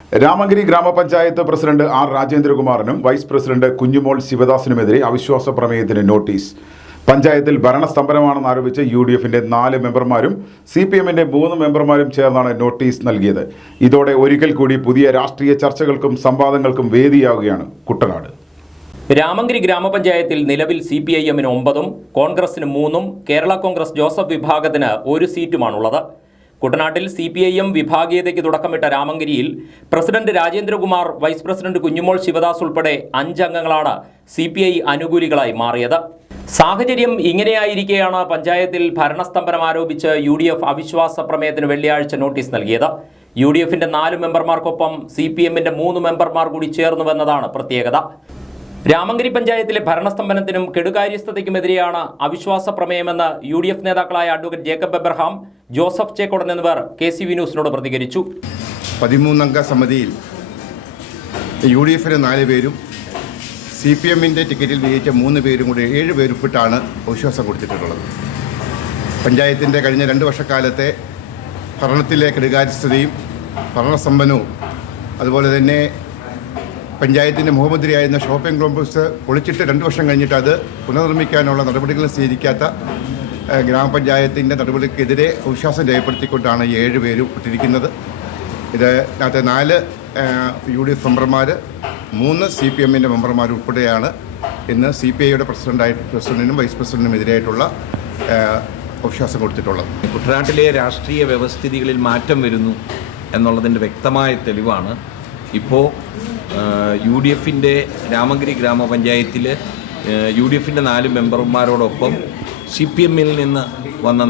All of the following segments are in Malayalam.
രാമഗിരി ഗ്രാമപഞ്ചായത്ത് പ്രസിഡന്റ് ആർ രാജേന്ദ്രകുമാറിനും വൈസ് പ്രസിഡന്റ് കുഞ്ഞുമോൾ ശിവദാസിനുമെതിരെ അവിശ്വാസ പ്രമേയത്തിന് നോട്ടീസ്. പഞ്ചായത്തിൽ ഭരണസ്തംഭനമാണെന്ന് ആരോപിച്ച് UDFന്റെ 4 മെമ്പർമാരും CPMന്റെ 3 മെമ്പർമാരും ചേർന്നാണ് നോട്ടീസ് നൽകിയത്. ഇതോടെ ഒരിക്കൽ കൂടി പുതിയ രാഷ്ട്രീയ ചർച്ചകൾക്കും സംവാദങ്ങൾക്കും വേദിയാവുകയാണ് കുട്ടനാട്. രാമഗിരി ഗ്രാമപഞ്ചായത്തിൽ നിലവിൽ CPIMന് 9, കോൺഗ്രസിന് 3, കേരള കോൺഗ്രസ് ജോസഫ് വിഭാഗത്തിന് 1 സീറ്റുമാണുള്ളത്. കുട്ടനാട്ടിൽ CPIM വിഭാഗീയതയ്ക്ക് തുടക്കമിട്ട രാമഗിരിയിൽ പ്രസിഡന്റ് രാജേന്ദ്രകുമാർ, വൈസ് പ്രസിഡന്റ് കുഞ്ഞുമോൾ ശിവദാസ് ഉൾപ്പെടെ 5 അംഗങ്ങളാണ് CPI അനുകൂലികളായി മാറിയത്. സാഹചര്യം ഇങ്ങനെയായിരിക്കെയാണ് പഞ്ചായത്തിൽ ഭരണസ്തംഭനം ആരോപിച്ച് UDF അവിശ്വാസ പ്രമേയത്തിന് വെള്ളിയാഴ്ച നോട്ടീസ് നൽകിയത്. UDFന്റെ 4 മെമ്പർമാർക്കൊപ്പം CPMന്റെ 3 മെമ്പർമാർ കൂടി ചേർന്നുവെന്നതാണ് പ്രത്യേകത. രാമഗിരി പഞ്ചായത്തിലെ ഭരണസ്തംഭനത്തിനും കെടുകാര്യസ്ഥതയ്ക്കുമെതിരെയാണ് അവിശ്വാസ പ്രമേയമെന്ന് UDF നേതാക്കളായ advocate Jacob Abraham, Joseph Chekkodan എന്നിവർ KCV ന്യൂസിനോട് പ്രതികരിച്ചു. 13 സമിതിയിൽ UDFന് 4 പേരും CPMന്റെ ടിക്കറ്റിൽ വിജയിച്ച 3 പേരും കൂടി 7 പേര് ഉൾപ്പെട്ടാണ് അവിശ്വാസം കൊടുത്തിട്ടുള്ളത്. പഞ്ചായത്തിൻ്റെ കഴിഞ്ഞ 2 വർഷക്കാലത്തെ ഭരണത്തിലെ കെടുകാര്യസ്ഥതയും ഭരണസ്തംഭനവും അതുപോലെ തന്നെ പഞ്ചായത്തിൻ്റെ മുഖമുദ്രയായിരുന്ന ഷോപ്പിംഗ് കോംപ്ലക്സ് പൊളിച്ചിട്ട് 2 വർഷം കഴിഞ്ഞിട്ട് അത് പുനർനിർമ്മിക്കാനുള്ള നടപടികൾ സ്വീകരിക്കാത്ത ഗ്രാമപഞ്ചായത്തിൻ്റെ നടപടിക്കെതിരെ അവിശ്വാസം രേഖപ്പെടുത്തിക്കൊണ്ടാണ് 7 പേരും ഇട്ടിരിക്കുന്നത്. ഇതിനകത്ത് 4 UDF മെമ്പർമാർ, 3 CPMന്റെ മെമ്പർമാർ ഉൾപ്പെടെയാണ് ഇന്ന് CPIയുടെ പ്രസിഡന്റിനും വൈസ് പ്രസിഡന്റിനും എതിരായിട്ടുള്ള അവിശ്വാസം കൊടുത്തിട്ടുള്ളത്. കുട്ടനാട്ടിലെ രാഷ്ട്രീയ വ്യവസ്ഥിതികളിൽ മാറ്റം വരുന്നു എന്നുള്ളതിൻ്റെ വ്യക്തമായ തെളിവാണ് ഇപ്പോൾ UDFന്റെ രാമഗിരി ഗ്രാമപഞ്ചായത്തിൽ UDFന്റെ 4 മെമ്പർമാരോടൊപ്പം CPMൽ നിന്ന് വന്ന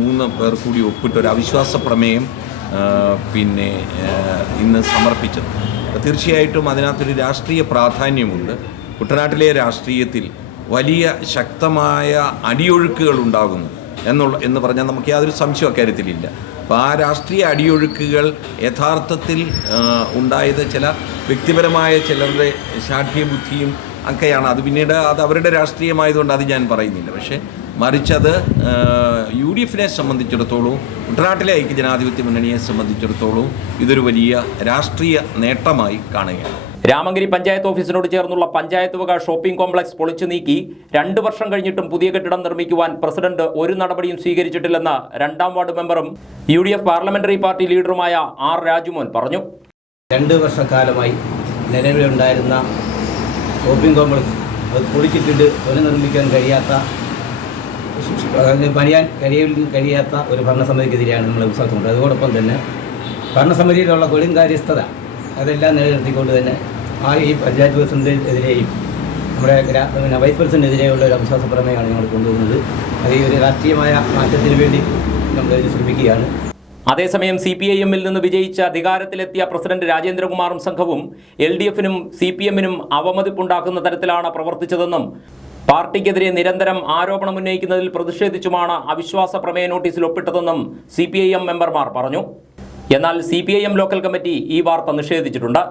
3 പേർ കൂടി ഒപ്പിട്ടൊരു അവിശ്വാസ പ്രമേയം ഇന്ന് സമർപ്പിച്ചത്. തീർച്ചയായിട്ടും അതിനകത്തൊരു രാഷ്ട്രീയ പ്രാധാന്യമുണ്ട്. കുട്ടനാട്ടിലെ രാഷ്ട്രീയത്തിൽ വലിയ ശക്തമായ അടിയൊഴുക്കുകൾ ഉണ്ടാകുന്നു എന്ന് പറഞ്ഞാൽ നമുക്ക് യാതൊരു സംശയം അക്കാര്യത്തിലില്ല. അപ്പോൾ ആ രാഷ്ട്രീയ അടിയൊഴുക്കുകൾ യഥാർത്ഥത്തിൽ ഉണ്ടായത് ചില വ്യക്തിപരമായ ചിലരുടെ ശാഠ്യബുദ്ധിയും ഒക്കെയാണ്. അത് പിന്നീട് അത് അവരുടെ രാഷ്ട്രീയമായതുകൊണ്ട് അത് ഞാൻ പറയുന്നില്ല. പക്ഷേ മറിച്ചത് UDFനെ സംബന്ധിച്ചിടത്തോളം, കുട്ടനാട്ടിലെ ഐക്യജനാധിപത്യ മുന്നണിയെ സംബന്ധിച്ചിടത്തോളം ഇതൊരു വലിയ രാഷ്ട്രീയ നേട്ടമായി കാണുകയാണ്. രാമഗിരി പഞ്ചായത്ത് ഓഫീസിനോട് ചേർന്നുള്ള പഞ്ചായത്ത് വക ഷോപ്പിംഗ് കോംപ്ലക്സ് പൊളിച്ചു നീക്കി 2 വർഷം കഴിഞ്ഞിട്ടും പുതിയ കെട്ടിടം നിർമ്മിക്കുവാൻ പ്രസിഡന്റ് ഒരു നടപടിയും സ്വീകരിച്ചിട്ടില്ലെന്ന് 2ാം വാർഡ് മെമ്പറും UDF പാർലമെന്ററി പാർട്ടി ലീഡറുമായ ആർ രാജുമോൻ പറഞ്ഞു. 2 വർഷക്കാലമായി നിലവിലുണ്ടായിരുന്ന ഷോപ്പിംഗ് കോംപ്ലക്സ് അത് പൊളിച്ചിട്ട് പുനർനിർമ്മിക്കാൻ കഴിയാത്ത ഒരു ഭരണസമിതിക്കെതിരെയാണ് നമ്മൾ വിശ്വാസമുണ്ട്. അതോടൊപ്പം തന്നെ ഭരണസമിതിയിലുള്ള കൊടുങ്കാര്യസ്ഥത അതെല്ലാം നിലനിർത്തിക്കൊണ്ട് തന്നെ ഈ പഞ്ചായത്ത് പ്രസിഡന്റിനെതിരെയും നമ്മുടെ വൈസ് പ്രസിഡന്റിനെതിരെയുള്ള ഒരു അവിശ്വാസ പ്രമേയമാണ് ഞങ്ങൾ കൊണ്ടുവരുന്നത്. അത് ഈ ഒരു രാഷ്ട്രീയമായ മാറ്റത്തിന് വേണ്ടി നമ്മൾ ശ്രമിക്കുകയാണ്. അതേസമയം CPIMൽ നിന്ന് വിജയിച്ച് അധികാരത്തിലെത്തിയ പ്രസിഡന്റ് രാജേന്ദ്രകുമാറും സംഘവും LDFനും CPMനും അവമതിപ്പുണ്ടാക്കുന്ന തരത്തിലാണ് പ്രവർത്തിച്ചതെന്നും പാർട്ടിക്കെതിരെ നിരന്തരം ആരോപണം ഉന്നയിക്കുന്നതിൽ പ്രതിഷേധിച്ചുമാണ് അവിശ്വാസ പ്രമേയ നോട്ടീസിൽ ഒപ്പിട്ടതെന്നും CPIM മെമ്പർമാർ പറഞ്ഞു. എന്നാൽ CPIM ലോക്കൽ കമ്മിറ്റി ഈ വാർത്ത നിഷേധിച്ചിട്ടുണ്ട്.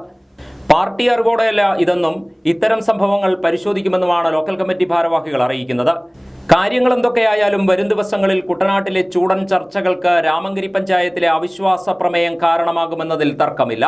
പാർട്ടി അറിവോടെയല്ല ഇതെന്നും ഇത്തരം സംഭവങ്ങൾ പരിശോധിക്കുമെന്നുമാണ് ലോക്കൽ കമ്മിറ്റി ഭാരവാഹികൾ അറിയിക്കുന്നത്. കാര്യങ്ങൾ എന്തൊക്കെയായാലും വരും ദിവസങ്ങളിൽ കുട്ടനാട്ടിലെ ചൂടൻ ചർച്ചകൾക്ക് രാമഗിരി പഞ്ചായത്തിലെ അവിശ്വാസ പ്രമേയം കാരണമാകുമെന്നതിൽ തർക്കമില്ല.